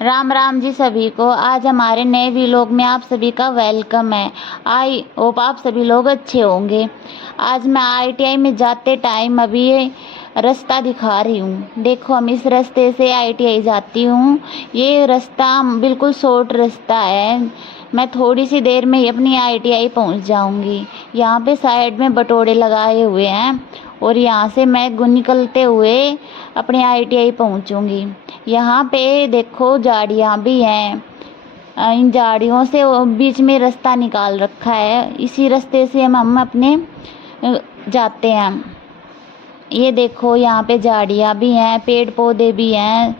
राम राम जी सभी को। आज हमारे नए व्लॉग में आप सभी का वेलकम है। आई होप आप सभी लोग अच्छे होंगे। आज मैं आईटीआई में जाते टाइम अभी ये रास्ता दिखा रही हूँ। देखो, हम इस रास्ते से आईटीआई जाती हूँ। ये रास्ता बिल्कुल शॉर्ट रास्ता है। मैं थोड़ी सी देर में ही अपनी आईटीआई पहुँच जाऊँगी। यहाँ पे साइड में बटोरे लगाए हुए हैं और यहाँ से मैं निकलते हुए अपने आईटीआई पहुँचूँगी। यहाँ पे देखो झाड़ियाँ भी हैं। इन झाड़ियों से बीच में रास्ता निकाल रखा है। इसी रास्ते से हम अपने जाते हैं। ये देखो, यहाँ पे झाड़ियाँ भी हैं, पेड़ पौधे भी हैं।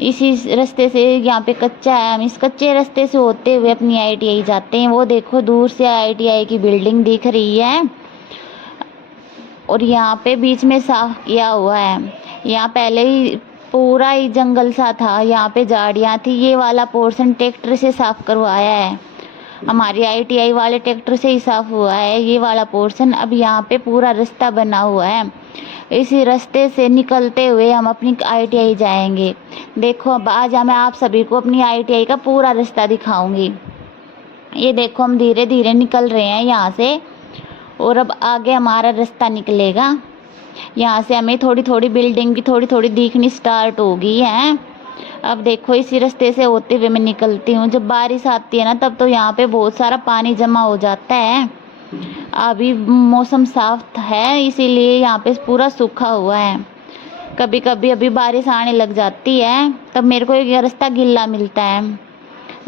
इसी रास्ते से यहाँ पे कच्चा है। हम इस कच्चे रास्ते से होते हुए अपनी आईटीआई जाते हैं। वो देखो, दूर से आईटीआई की बिल्डिंग दिख रही है और यहाँ पे बीच में साफ किया हुआ है। यहाँ पहले ही पूरा ही जंगल सा था, यहाँ पे झाड़ियाँ थी। ये वाला पोर्शन ट्रैक्टर से साफ करवाया है। हमारी आईटीआई वाले ट्रैक्टर से ही साफ हुआ है ये वाला पोर्शन। अब यहाँ पे पूरा रास्ता बना हुआ है। इसी रास्ते से निकलते हुए हम अपनी आईटीआई जाएंगे। देखो, अब आज मैं आप सभी को अपनी आईटीआई का पूरा रास्ता दिखाऊंगी। ये देखो, हम धीरे धीरे निकल रहे हैं यहाँ से और अब आगे हमारा रास्ता निकलेगा। यहाँ से हमें थोड़ी थोड़ी बिल्डिंग भी थोड़ी थोड़ी दिखनी स्टार्ट हो गई है। अब देखो, इसी रास्ते से होते हुए मैं निकलती हूँ। जब बारिश आती है ना, तब तो यहाँ पे बहुत सारा पानी जमा हो जाता है। अभी मौसम साफ है, इसीलिए यहाँ पे पूरा सूखा हुआ है। कभी कभी अभी बारिश आने लग जाती है, तब मेरे को एक रास्ता गीला मिलता है।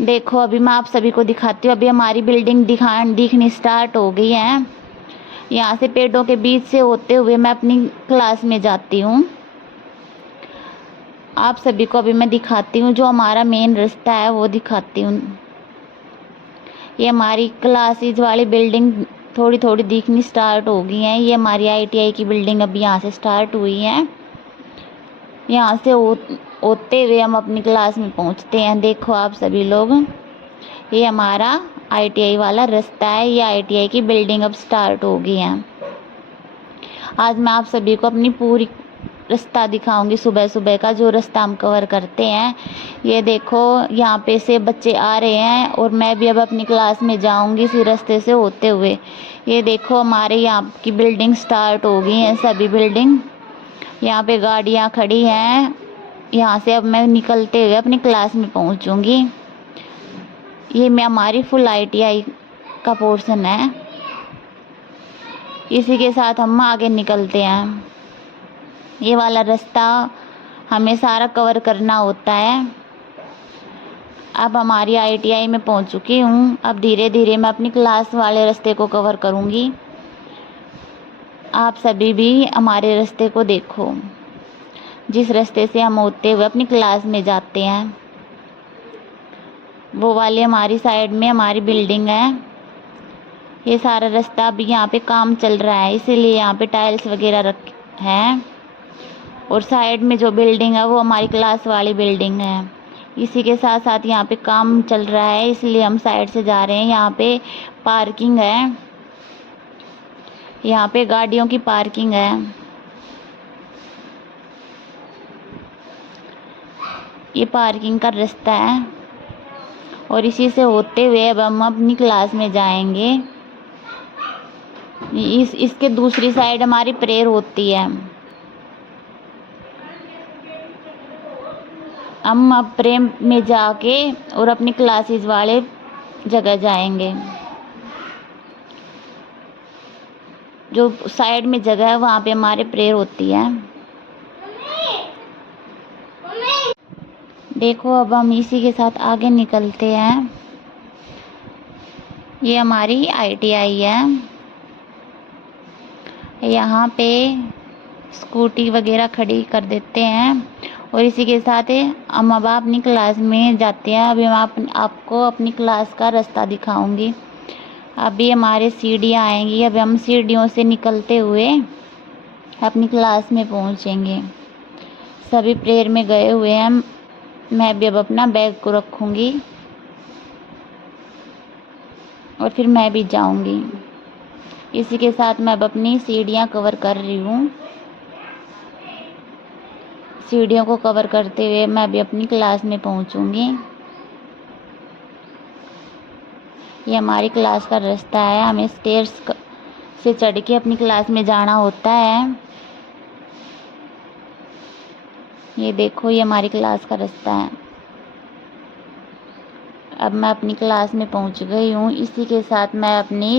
देखो, अभी मैं आप सभी को दिखाती हूँ। अभी हमारी बिल्डिंग दिखनी स्टार्ट हो गई है। यहाँ से पेड़ों के बीच से होते हुए मैं अपनी क्लास में जाती हूँ। आप सभी को अभी मैं दिखाती हूँ, जो हमारा मेन रास्ता है वो दिखाती हूँ। ये हमारी क्लासेज वाली बिल्डिंग थोड़ी थोड़ी दिखनी स्टार्ट हो गई है। ये हमारी आईटीआई की बिल्डिंग अभी यहाँ से स्टार्ट हुई है। यहाँ से होते हुए हम अपनी क्लास में पहुँचते हैं। देखो आप सभी लोग, ये हमारा आईटीआई वाला रास्ता है। ये आईटीआई की बिल्डिंग अब स्टार्ट हो गई है। आज मैं आप सभी को अपनी पूरी रास्ता दिखाऊंगी। सुबह सुबह का जो रास्ता हम कवर करते हैं। ये देखो, यहाँ पे से बच्चे आ रहे हैं और मैं भी अब अपनी क्लास में जाऊंगी इसी रास्ते से होते हुए। ये देखो, हमारे यहाँ की बिल्डिंग स्टार्ट हो गई हैं सभी बिल्डिंग। यहाँ पे गाड़ियाँ खड़ी हैं। यहाँ से अब मैं निकलते हुए अपनी क्लास में पहुँचूँगी। ये मैं हमारी फुल आईटीआई का पोर्शन है। इसी के साथ हम आगे निकलते हैं। ये वाला रास्ता हमें सारा कवर करना होता है। अब हमारी आईटीआई में पहुंच चुकी हूँ। अब धीरे धीरे मैं अपनी क्लास वाले रास्ते को कवर करूँगी। आप सभी भी हमारे रास्ते को देखो, जिस रास्ते से हम होते हुए अपनी क्लास में जाते हैं। वो वाली हमारी साइड में हमारी बिल्डिंग है। ये सारा रास्ता अभी यहाँ पे काम चल रहा है, इसीलिए यहाँ पे टाइल्स वगैरह रख हैं। और साइड में जो बिल्डिंग है वो हमारी क्लास वाली बिल्डिंग है। इसी के साथ साथ यहाँ पे काम चल रहा है, इसलिए हम साइड से जा रहे हैं। यहाँ पे पार्किंग है, यहाँ पे गाड़ियों की पार्किंग है। ये पार्किंग का रास्ता है और इसी से होते हुए अब हम अपनी क्लास में जाएंगे। इसके दूसरी साइड हमारी प्रेयर होती है। हम अब प्रेम में जाके और अपनी क्लासेस वाले जगह जाएंगे। जो साइड में जगह है वहाँ पे हमारे प्रेयर होती है। देखो, अब हम इसी के साथ आगे निकलते हैं। ये हमारी आईटीआई है। यहाँ पे स्कूटी वगैरह खड़ी कर देते हैं और इसी के साथ हम अब अपनी क्लास में जाते हैं। अभी मैं आपको अपनी क्लास का रास्ता दिखाऊंगी। अभी हमारे सीढ़ियाँ आएंगी। अभी हम सीढ़ियों से निकलते हुए अपनी क्लास में पहुँचेंगे। सभी प्रेयर में गए हुए हैं। मैं भी अब अपना बैग को रखूँगी और फिर मैं भी जाऊँगी। इसी के साथ मैं अब अपनी सीढ़ियाँ कवर कर रही हूँ। सीढ़ियों को कवर करते हुए मैं अभी अपनी क्लास में पहुंचूंगी। ये हमारी क्लास का रास्ता है, हमें स्टेयर्स से चढ़ के अपनी क्लास में जाना होता है। ये देखो, ये हमारी क्लास का रास्ता है। अब मैं अपनी क्लास में पहुंच गई हूँ। इसी के साथ मैं अपनी